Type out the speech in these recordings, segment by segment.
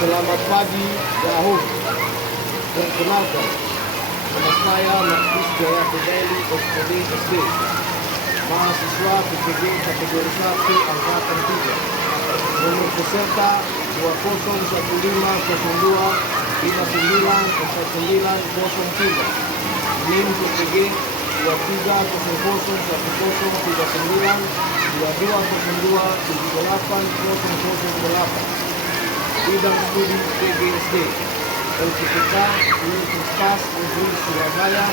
Selamat pagi, Yahoo. Perkenalkan, nama saya Markus Jaya Kudeli, SPD SD, mahasiswa PPG kategori 1 angkatan 3. Nomor peserta 200202594903. NIM PPG 230022027808. Bidang studi PGSD LPTK Universitas Negeri Surabaya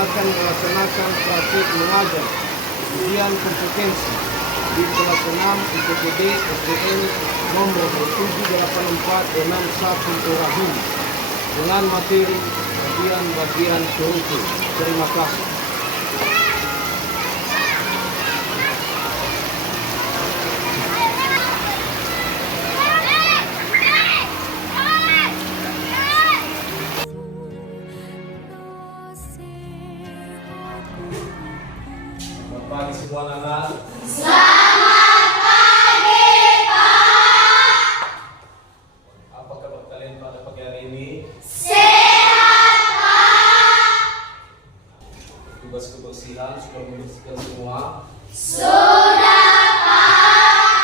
akan melaksanakan praktik mengajar ujian kompetensi di kelas 6 IPTD SDN nomor 27846 Rahim dengan materi bagian-bagian berikut. Terima kasih. Selamat pagi semua anak. Selamat pagi, Pak. Apa kabar kalian pada pagi hari ini? Sehat, Pak. Tugas kebersihan sudah membersihkan semua. Sudah, Pak.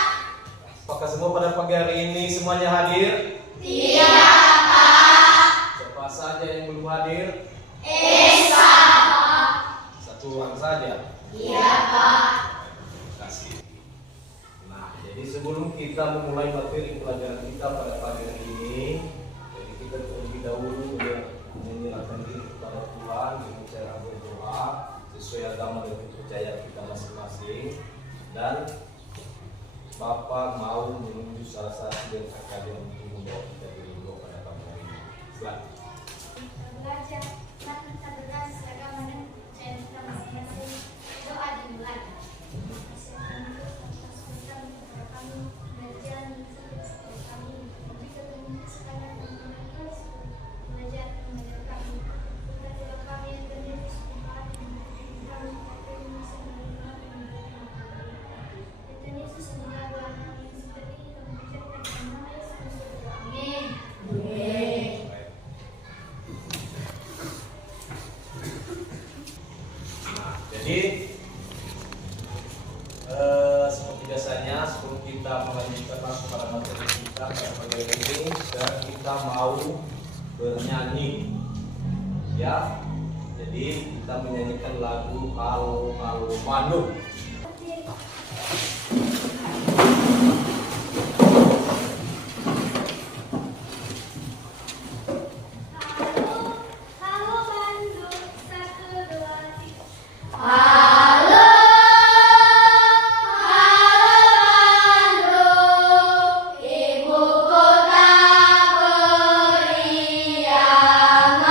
Apakah semua pada pagi hari ini semuanya hadir? Tidak, Pak. Siapa saja yang belum hadir? Esa, Pak. Satu orang saja. Iya, Pak. Terima kasih. Nah, jadi sebelum kita memulai materi pelajaran kita pada pagi hari ini, jadi kita terlebih dahulu menyerahkan diri kepada Tuhan dengan cara berdoa sesuai agama dan kepercayaan kita masing-masing. Dan Bapak mau menunjuk salah satu yang akan untuk membawa kita berdoa pada pagi hari ini. Silakan. Belajar kita beras agama dan percayaan kita masing-masing. Doa dimulai. Jadi seperti biasanya sebelum kita melanjutkan masuk pada materi kita pada pagi hari ini, sekarang kita mau bernyanyi, ya. Jadi kita menyanyikan lagu Halo Halo Bandung. Halo Bandung, 1, 2, 3. Halo, Bandung, ibu kota periangan.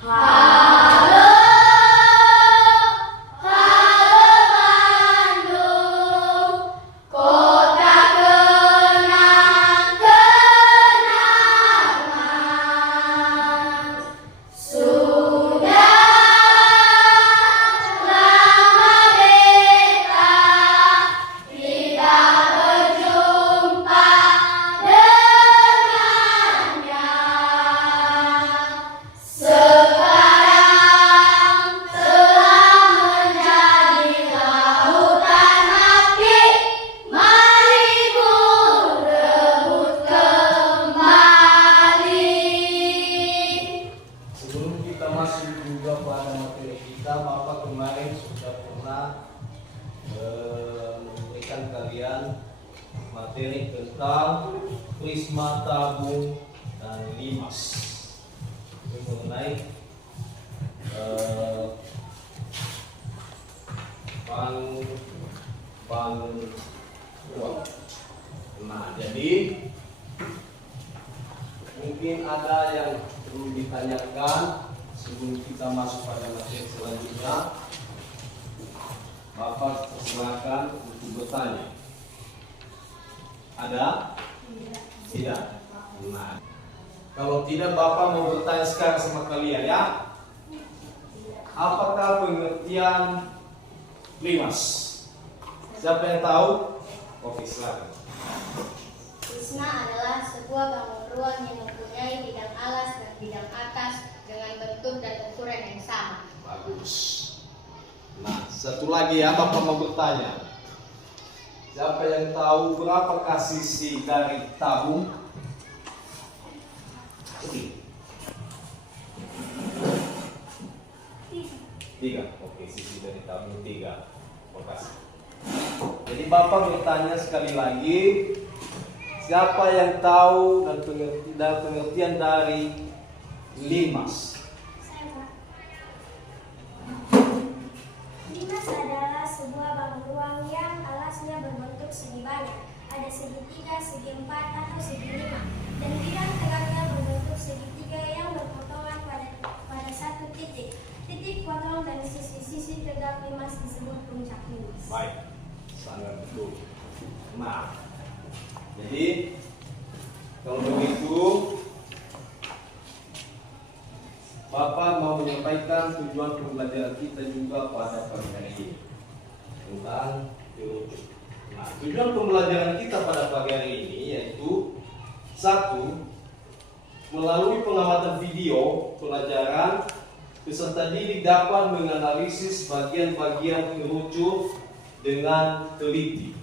Halo, Bandung, kota kenang-kenangan. Sudah lama beta tidak berjumpa dengannya. Sekarang telah menjadi lautan api. Mari pun rebut kembali. Sebelum kita masuk juga pada materi kita, Bapak kemarin sudah pernah memberikan kalian materi tentang prisma tabung dan limas. Ini mengenai uang. Nah, jadi mungkin ada yang perlu ditanyakan sebelum kita masuk pada materi selanjutnya. Bapak silakan untuk bertanya. Ada? Tidak. Nah, kalau tidak Bapak mau bertanya sekarang sama kalian ya. Apakah pengertian limas? Siapa yang tahu? Oke, silakan. Wisma adalah sebuah bangun ruang yang mempunyai bidang alas dan bidang atas dengan bentuk dan ukuran yang sama. Bagus. Nah, satu lagi ya, Bapak mau bertanya. Siapa yang tahu berapakah sisi dari tabung? Tiga. Oke, sisi dari tabung 3. Makasih. Jadi Bapak bertanya sekali lagi, siapa yang tahu dan pengertian dari limas? Saya, Pak. Limas adalah sebuah bangun ruang yang alasnya berbentuk segi banyak. Ada segi 3, segi 4, atau segi 5. Dan bidang tegaknya berbentuk segitiga yang berpotongan pada satu titik. Titik potong dan sisi-sisi tegak limas disebut puncak limas. Baik, sangat betul. Nah, jadi kalau begitu Bapak mau menyampaikan tujuan pembelajaran kita juga pada pagi hari ini tentang teologi. Nah, tujuan pembelajaran kita pada pagi hari ini yaitu 1. Melalui pengamatan video pelajaran, peserta didik dapat menganalisis bagian-bagian kerucut dengan teliti.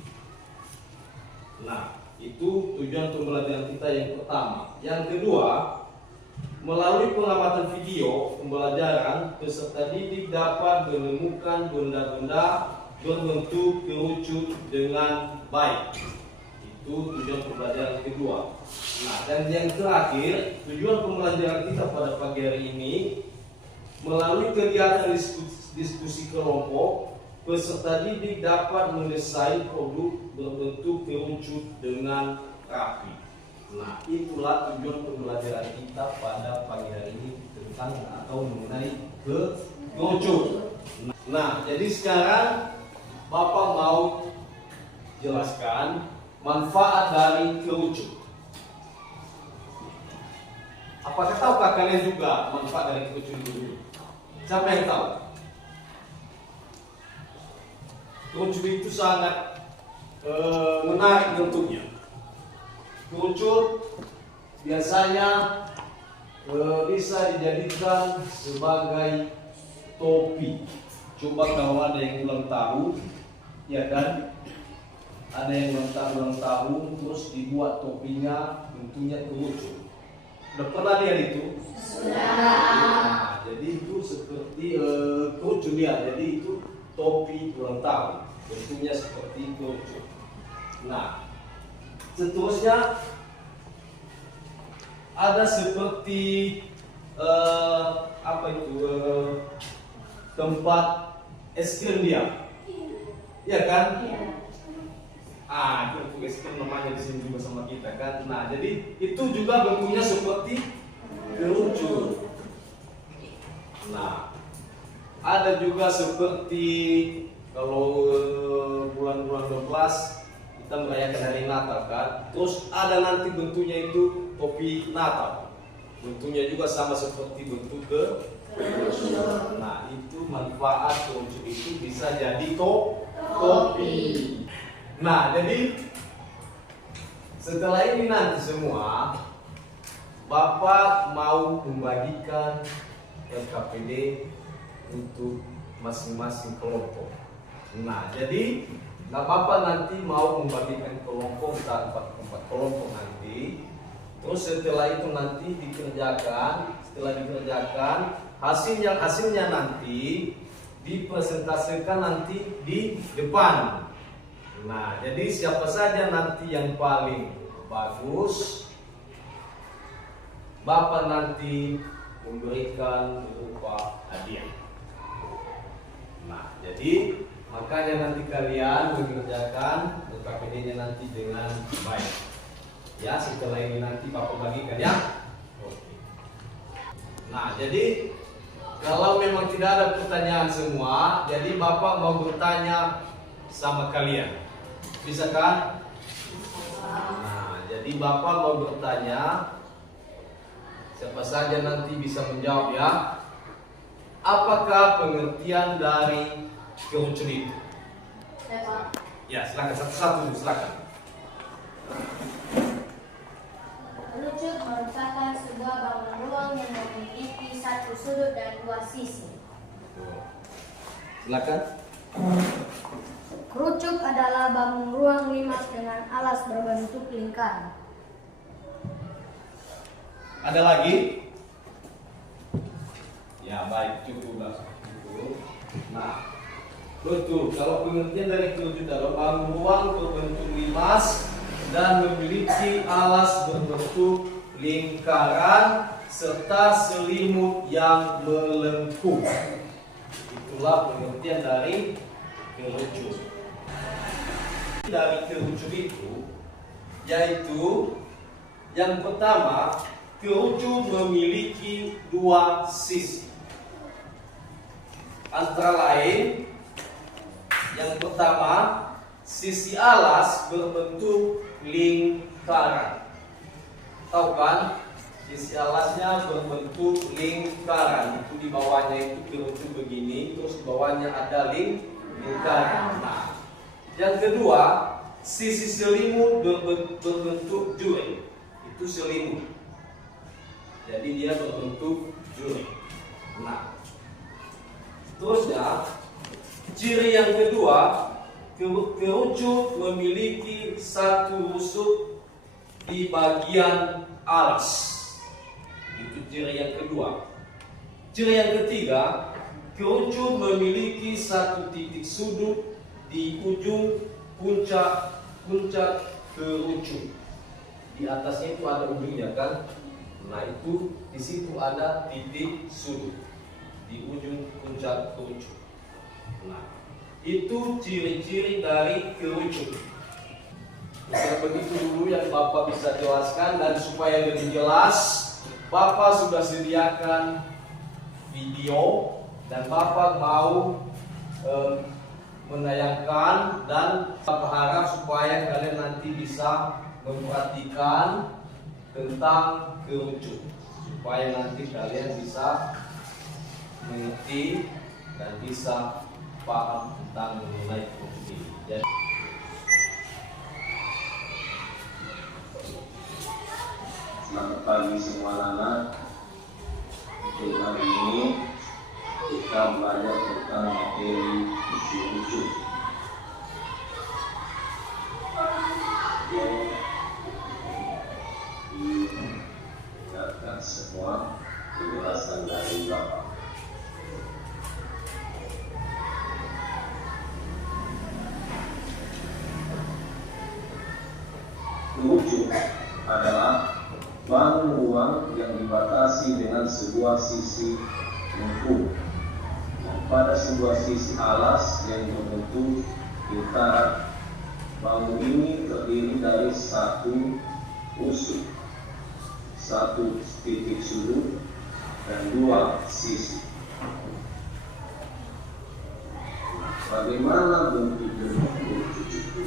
Nah, itu tujuan pembelajaran kita yang pertama. Yang kedua, melalui pengamatan video pembelajaran, peserta didik dapat menemukan benda-benda berbentuk kerucut dengan baik. Itu tujuan pembelajaran kedua. Nah, dan yang terakhir, tujuan pembelajaran kita pada pagi hari ini, melalui kegiatan diskusi kelompok, peserta didik dapat mendesain produk berbentuk kerucut dengan rapi. Nah, itulah tujuan pembelajaran kita pada pagi hari ini tentang atau mengenai kerucut. Nah, jadi sekarang Bapak mau jelaskan manfaat dari kerucut. Apakah tahukah kalian juga manfaat dari kerucut itu? Siapa yang tahu? Kerucut itu sangat menarik bentuknya. Kerucut biasanya bisa dijadikan sebagai topi. Coba kalau ada yang ulang tahun, ya kan? Ada yang ulang tahun terus dibuat topinya bentuknya kerucut. Udah pernah lihat itu? Sudah. Nah, jadi itu seperti kerucut ya. Jadi itu topi ulang tahun, bentuknya seperti kerucut. Nah, seterusnya ada seperti tempat es krim dia, ya kan? Itu es krim namanya di sini juga sama kita kan. Nah, jadi itu juga bentuknya seperti kerucut. Nah, ada juga seperti kalau bulan-bulan 12 kita merayakan hari Natal kan. Terus ada nanti bentuknya itu topi Natal. Bentuknya juga sama seperti bentuk kerucut. Nah, itu manfaat kerucut itu bisa jadi topi. Nah, jadi setelah ini nanti semua Bapak mau membagikan LKPD untuk masing-masing kelompok. Nah, jadi Bapak nanti mau membagikan kelompok, empat kelompok nanti. Terus setelah itu nanti dikerjakan, hasilnya nanti dipresentasikan nanti di depan. Nah, jadi siapa saja nanti yang paling bagus, Bapak nanti memberikan berupa hadiah. Nah, jadi makanya nanti kalian mengerjakan LKPD-nya nanti dengan baik. Ya, setelah ini nanti Bapak bagikan ya. Oke. Nah, jadi kalau memang tidak ada pertanyaan semua, jadi Bapak mau bertanya sama kalian. Bisa kan? Nah, jadi Bapak mau bertanya, siapa saja nanti bisa menjawab ya. Apakah pengertian dari kerucut itu? Saya, Pak. Ya, silakan satu-satu, silakan. dua sisi. Silakan. Kerucut adalah bangun ruang limas dengan alas berbentuk lingkaran. Ada lagi? Ya baik, cukup. Nah, kerucut. Kalau pengertian dari kerucut adalah bangun ruang berbentuk limas dan memiliki alas berbentuk lingkaran serta selimut yang melengkung. Itulah pengertian dari kerucut. Dari kerucut itu, yaitu yang pertama, kerucut memiliki dua sisi. Antara lain, yang pertama, sisi alas berbentuk lingkaran. Tahu kan? Sisi alasnya berbentuk lingkaran. Itu di bawahnya itu kerucut begini, terus di bawahnya ada lingkaran. Nah, yang kedua, sisi selimut berbentuk juring. Itu selimut. Jadi dia berbentuk juring. Nah, terusnya ciri yang kedua, kerucut memiliki satu rusuk di bagian alas. Itu ciri yang kedua. Ciri yang ketiga, kerucut memiliki satu titik sudut di ujung puncak kerucut. Di atasnya itu ada ujungnya kan? Nah itu di situ ada titik sudut di ujung puncak kerucut. Nah itu ciri-ciri dari kerucut. Mungkin begitu dulu yang Bapak bisa jelaskan, dan supaya lebih jelas Bapak sudah sediakan video dan Bapak mau menayangkan, dan Bapak harap supaya kalian nanti bisa memperhatikan tentang kerucut, supaya nanti kalian bisa mengerti dan bisa paham tentang mengenai kerucut ini. Jadi, selamat pagi semua anak. Untuk hari ini kita belajar tentang materi kerucut. Dengarkan semua penjelasan dari Bapak. Kerucut adalah bangun ruang yang dibatasi dengan sebuah sisi lengkung dan pada sebuah sisi alas yang berbentuk lingkaran. Bangun ini terdiri dari satu rusuk, satu titik sudut, dan dua sisi. Bagaimana bentuk kerucut itu?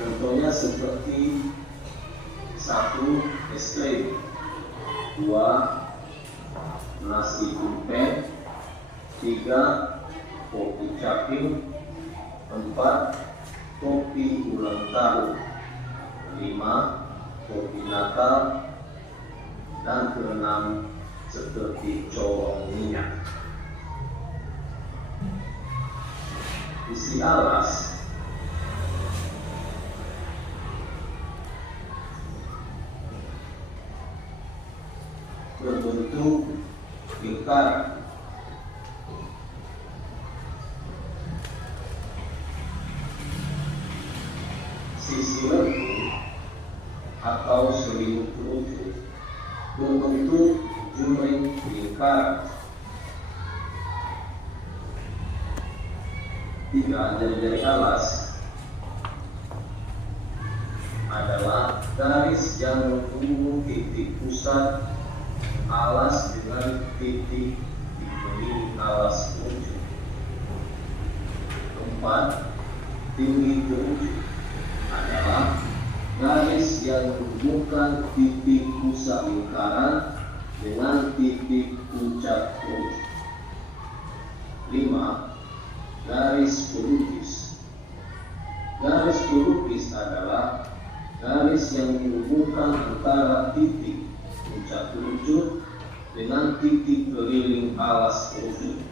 Contohnya seperti satu es krim, dua nasi kumpet, tiga kopi caping, empat kopi ulang tahun, lima kopi natal, dan keenam seperti corong minyak. Isi alas berbentuk lingkaran. Sisi lengkung atau selimut kerucut berbentuk juring lingkaran. Tiga jari-jari alas adalah garis yang menghubung titik pusat alas dengan titik di keliling alas kerucut. Empat, tinggi kerucut adalah garis yang menghubungkan titik pusat lingkaran dengan titik puncak kerucut. 5. Garis pelukis. Garis pelukis adalah garis yang menghubungkan antara titik puncak kerucut dengan titik keliling alas kerucut.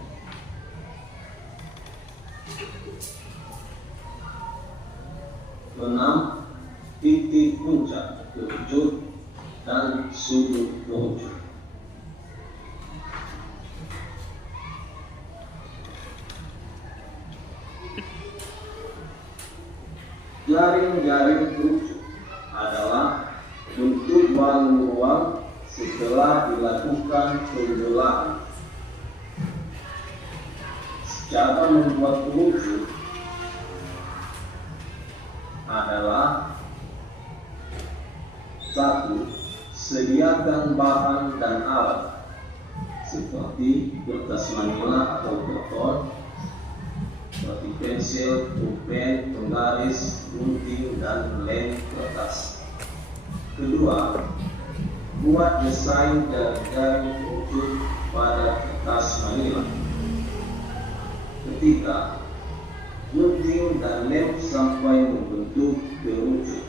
Keenam, titik puncak kerucut dan sudut kerucut. Jaring-jaring kerucut adalah bentuk balu ruang setelah dilakukan pembelaan. Cara membuat kerucut adalah: 1. Sediakan bahan dan alat seperti kertas manila atau karton, seperti pensil, pulpen, penggaris, gunting, dan lem kertas. Kedua, buat desain dari jaring kerucut pada kertas manila. Ketiga, gunting dan lem sampai membentuk kerucut.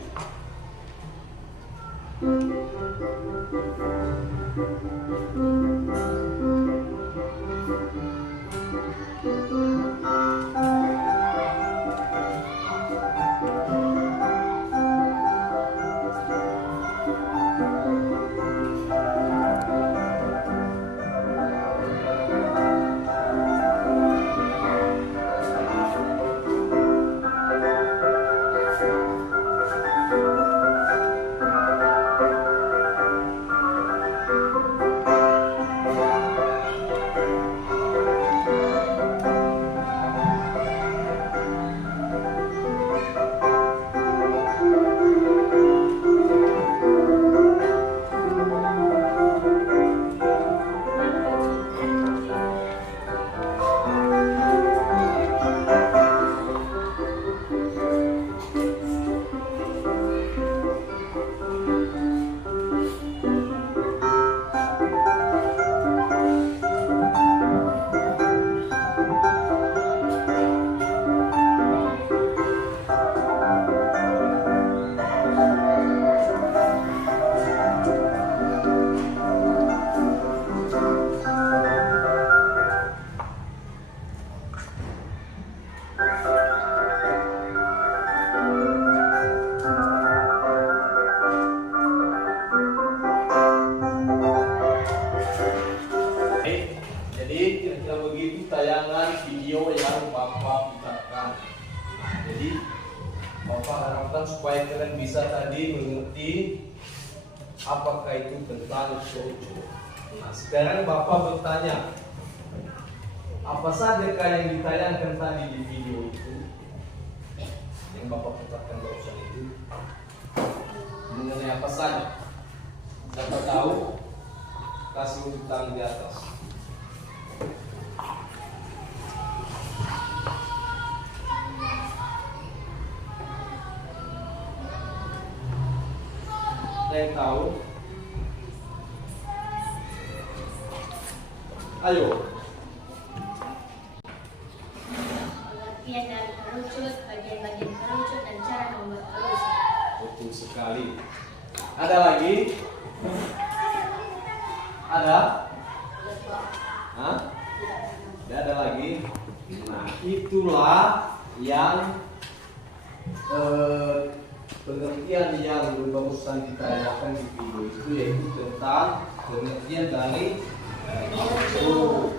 Jadi kira-kira begitu tayangan video yang Bapak putarkan. Nah, jadi Bapak harapkan supaya kalian bisa tadi mengerti apakah itu tentang kerucut. Nah, sekarang Bapak bertanya, apa saja yang ditayangkan tadi di video itu yang Bapak putarkan barusan itu mengenai apa saja? Siapa tahu? Kasih tepuk tangan di atas. Yang tahu? Ayo. Pengertian dari kerucut, bagian-bagian kerucut, dan cara membuat kerucut. Betul sekali. Ada lagi? Ada? Hah? Tidak ada lagi. Nah, itulah yang pengertian yang barusan ditanyakan di video itu, yaitu tentang pengertian dari kerucut.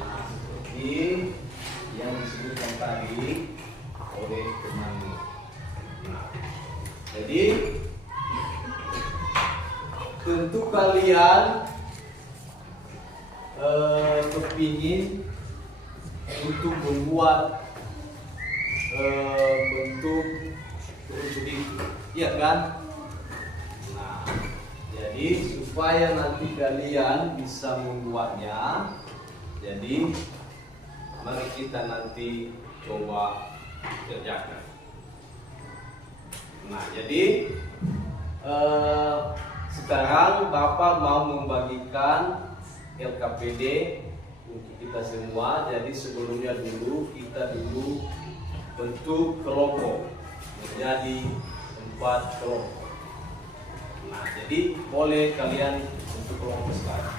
Nah, seperti yang disebutkan tadi oleh teman. Nah, jadi tentu kalian kepingin untuk membuat bentuk kerucut itu, iya kan? Nah, jadi supaya nanti kalian bisa membuatnya, jadi mari kita nanti coba kerjakan. Nah, jadi sekarang Bapak mau membagikan LKPD untuk kita semua. Jadi sebelumnya dulu kita bentuk kelompok menjadi 4 kelompok. Nah, jadi boleh kalian untuk kelompok sekarang.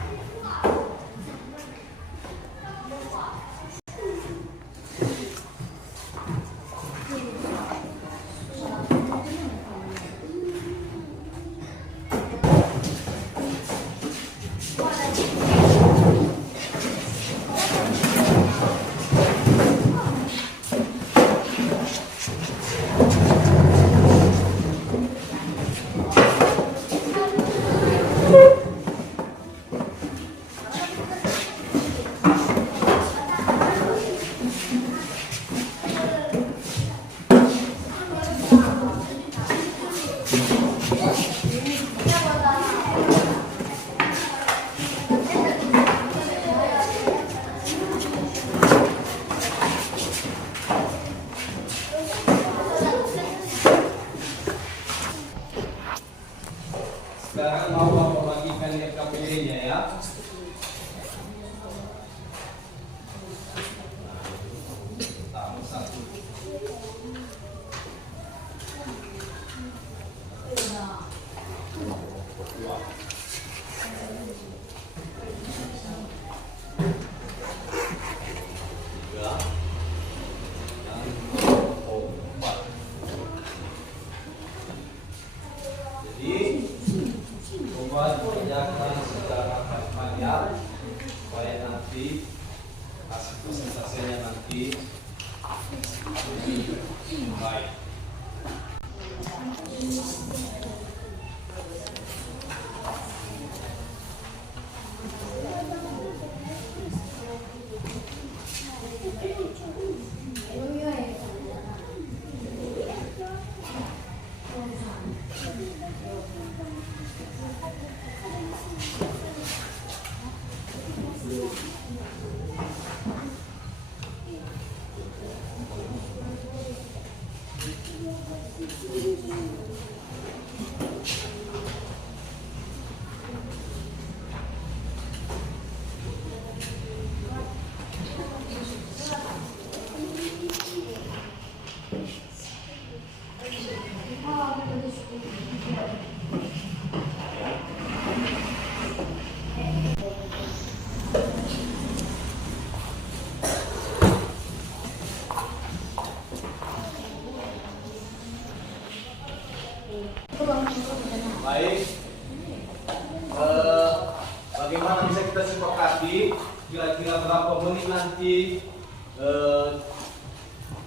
Sekarang mau bapak bagikan KPD-nya ya. Tambah satu. Dua. Tiga. Dan empat. Jadi coba dikerjakan secara panjang supaya nanti hasil presentasinya nanti lebih baik. Baik, bagaimana bisa kita sepakati kira-kira berapa menit nanti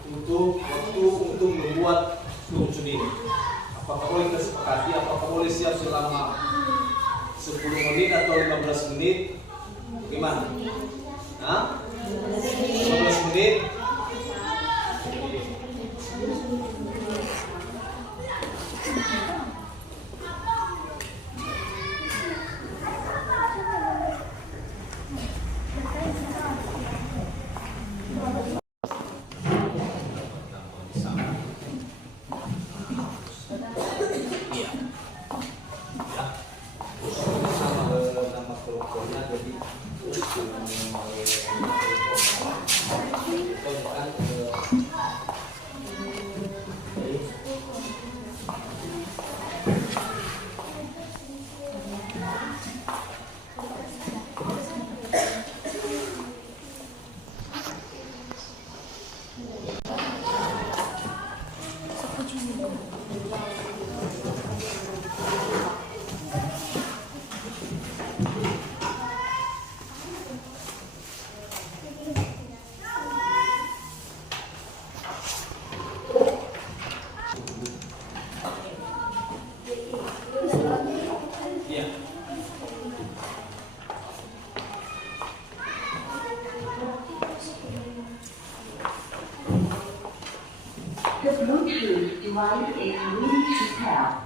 untuk membuat rumus ini? Apakah boleh kita sepakati? Apakah boleh siap selama 10 menit atau 15 menit? Gimana? Hah? 15 menit? The Bluetooth device is ready to pair.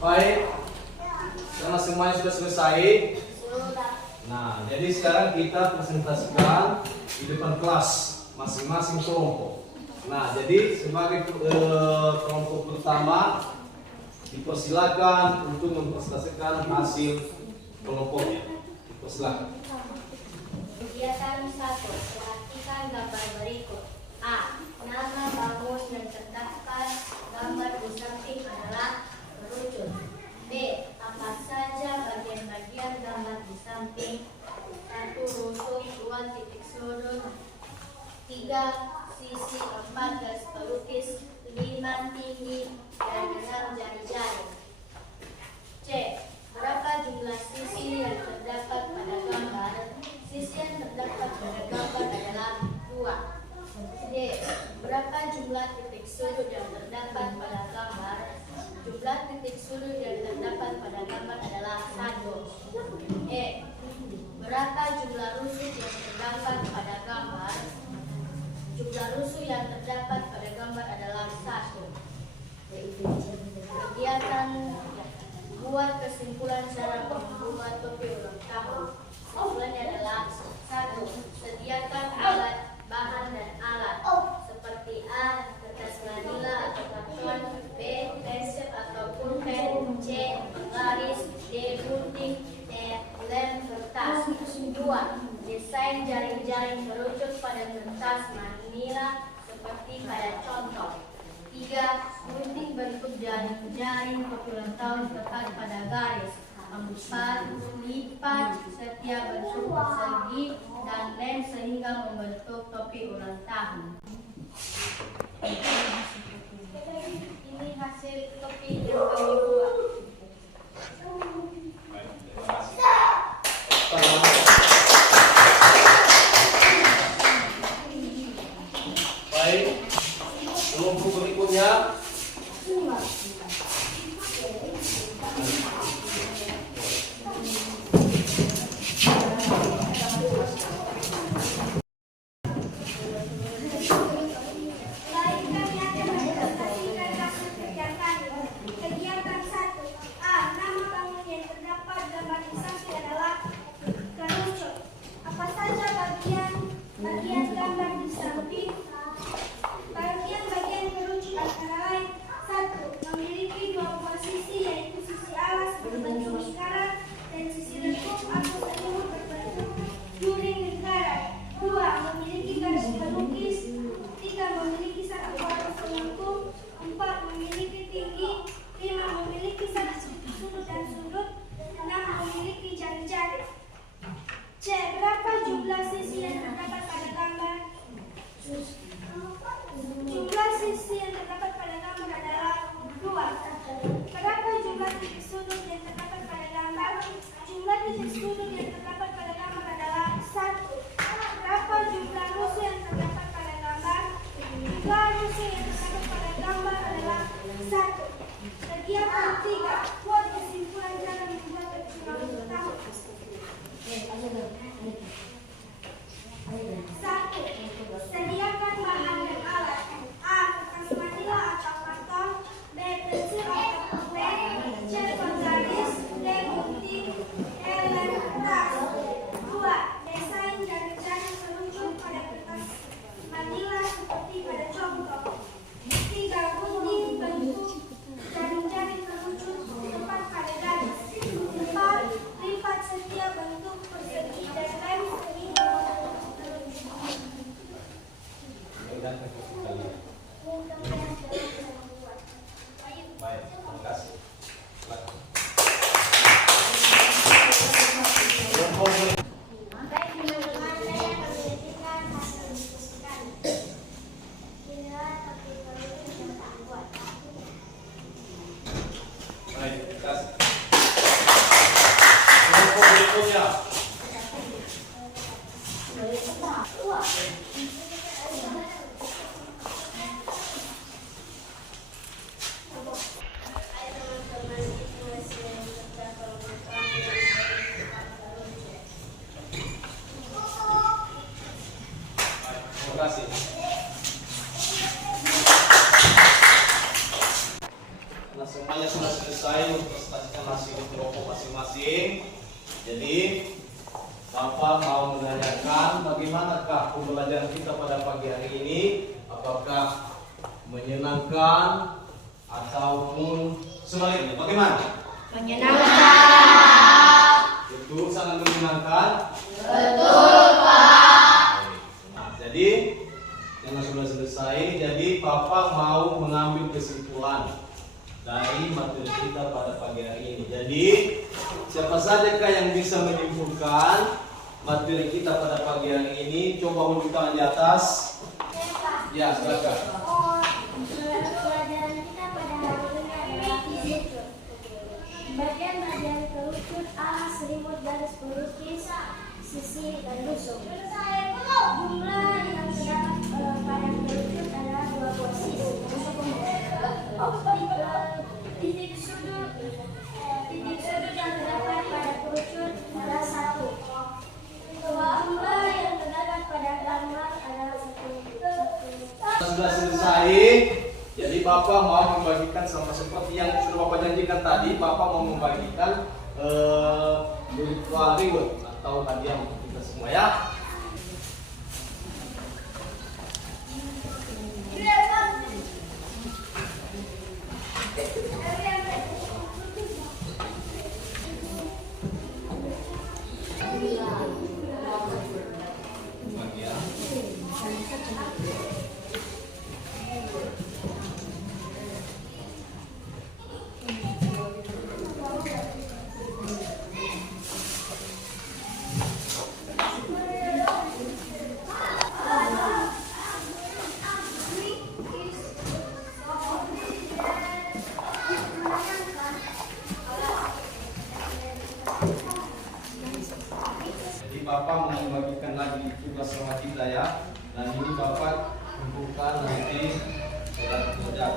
Baik, karena semuanya sudah selesai. Nah, jadi sekarang kita presentasikan di depan kelas masing-masing kelompok. Nah, jadi sebagai kelompok pertama dipersilakan untuk mempresentasikan hasil kelompoknya. Dipersilakan. Kegiatan 1. Perhatikan gambar berikut. A. Nama bangun yang terdapat gambar di samping adalah merucut. B. Apa saja bagian-bagian gambar di samping? 1. Rusuk, 2. Titik sudut, 3. Sisi, 4. Garis pelukis, 5. Tinggi dan 6. Jari-jari. C. Berapa jumlah sisi yang terdapat pada gambar? Sisi yang terdapat pada gambar adalah 2. D. Berapa jumlah titik sudut yang terdapat pada gambar? Jumlah titik sudut yang terdapat pada gambar adalah 1. E. Berapa jumlah rusuk yang terdapat pada gambar? Jumlah rusuk yang terdapat pada gambar adalah 1. Kegiatan buat kesimpulan cara membuat topi ulang tahun. Kesimpulannya adalah 1. Sediakan alat, bahan dan alat seperti A. Kertas manila atau karton, B. Pensil ataupun pen, C. Garis, D. gunting, E. lem kertas. 2. Desain jaring-jaring merucut pada kertas manila seperti pada contoh. 3. Gunting bentuk jaring topi ulang tahun tepat pada garis. 4. Lipat setiap bentuk persegi dan lem sehingga membentuk topi ulang tahun. Ini hasil topi yang kami buat. Baik, Baik. Kelompok berikutnya. Baik, kami akan mempresentasikan hasil kerja kami. Kegiatan 1. A. Nama bangun yang terdapat gambar di samping adalah kerucut. Apa saja bagian gambar di samping? Bagian kerucut antara lain: 1. Memiliki dua buah sisi, yaitu sisi alas berbentuk lingkaran dan sisi lekuk atau selimut berbentuk duri lingkaran. 2. Memiliki garis pelukis. 3. Memiliki satu garis melengkung. 4. Memiliki tinggi. 5. Memiliki sudut dan sudut. 6. Memiliki jari-jari. C. Berapa jumlah sisi yang terdapat pada gambar? Jumlah sisi yang terdapat pada gambar adalah 2. Berapa jumlah titik sudut yang terdapat pada gambar? Jumlah titik sudut yang terdapat pada gambar adalah 1. Berapa jumlah rusuh yang terdapat pada gambar? Jumlah rusuh yang terdapat pada gambar adalah 1. Kegiatan 3. Buat kesimpulan cara membuat kesimpulan utama. 1. Sediakan bahan dan alat. A. Kertas manila atau karton. B. Pensil atau pulpen. C. penggaris. D. gunting. E. lem kertas. 2. Desain jari-jari kerucut pada kertas manila seperti pada contoh. 3. Gunting bentuk jari-jari kerucut tepat pada garis. 4. Lipat setiap bentuk persegi dan lem sehingga Baik, terima kasih. Baik, teman-teman, saya akan menyajikan hasil diskusi kami. Inilah topik kerucut yang tak buat. Baik, terima kasih. Kelompok berikutnya. Terima kasih. Karena semuanya sudah selesai mempresentasikan hasil kelompok masing-masing. Jadi Bapak mau menanyakan bagaimanakah pembelajaran kita pada pagi hari ini? Apakah menyenangkan ataupun sebaliknya? Bagaimana? Menyenangkan. Betul, sangat menyenangkan. Betul, Pak. Nah, jadi karena sudah selesai, jadi Bapak mau mengambil kesimpulan dari materi kita pada pagi hari ini. Jadi siapa sajakah yang bisa menyimpulkan materi kita pada pagi hari ini? Coba unjuk tangan di atas. Ya, silakan. Pelajaran kita pada hari ini adalah fisik. Bagian kerucut: A. Selimut, garis pelukis, sisi dan tusuk. Jumlah yang terdapat pada kerucut adalah 2 buah sisi. Titik sudut yang terdapat pada kerucut adalah 1. Jumlah yang terdapat pada gambar adalah 1. Sudah selesai. Jadi Bapak mau membagikan sama seperti yang sudah Bapak janjikan tadi. Bapak mau membagikan virtual reward atau hadiah untuk kita semua ya. mengikuti sholat hajat.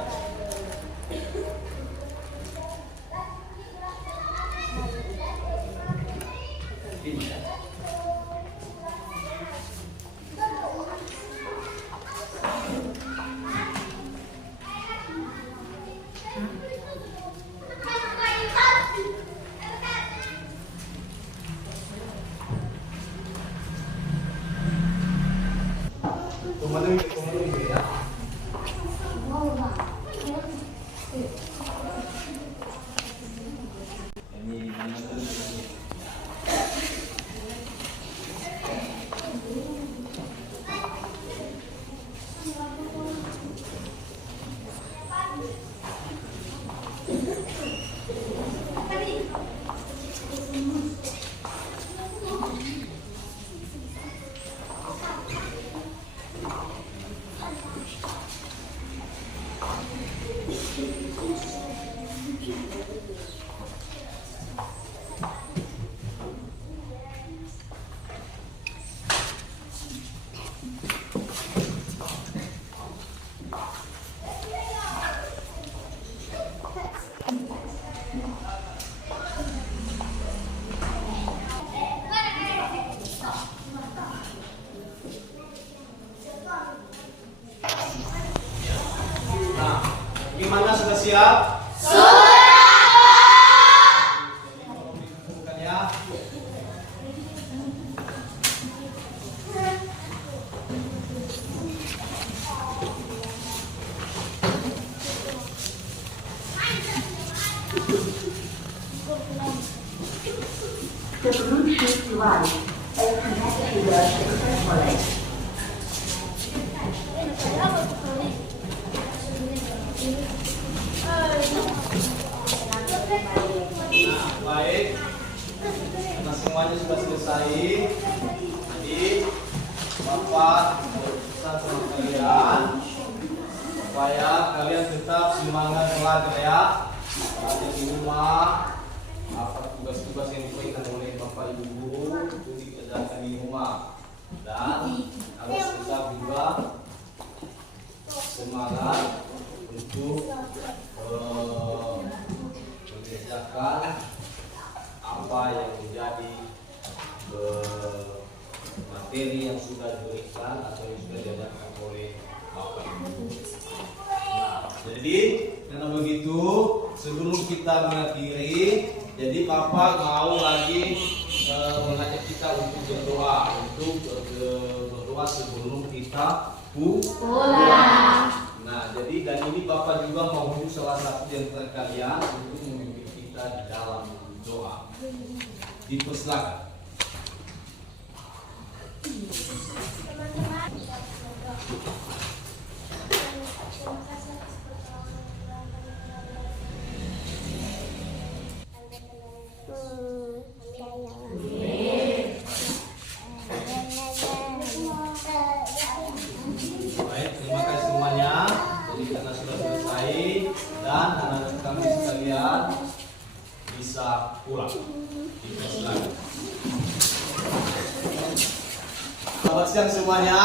Tumaluin ya. Nah, gimana sudah siap? Bukan ya? The Bluetooth device is connected to the successfully. Nah, baik. Karena semuanya sudah selesai. Jadi, Bapak berpesan sama kalian supaya kalian tetap semangat belajar ya. Belajar di rumah. Apa tugas-tugas yang diberikan oleh Bapak Ibu guru itu dikerjakan di rumah. Dan harus tetap juga semangat untuk mengerjakan apa yang menjadi materi yang sudah diberikan atau yang sudah diajarkan oleh Bapak Ibu. Nah, jadi karena begitu sebelum kita mengakhiri, jadi Bapak mau lagi mengajak kita untuk berdoa, berdoa sebelum kita pulang. Nah, jadi dan ini Bapak juga mau menuju salah satu di antara kalian untuk memimpin kita di dalam doa. Dipersilakan. Baik, terima kasih semuanya. Jadi karena sudah selesai dan anak-anak kami sekalian bisa pulang. Dipersilakan. Selamat siang semuanya.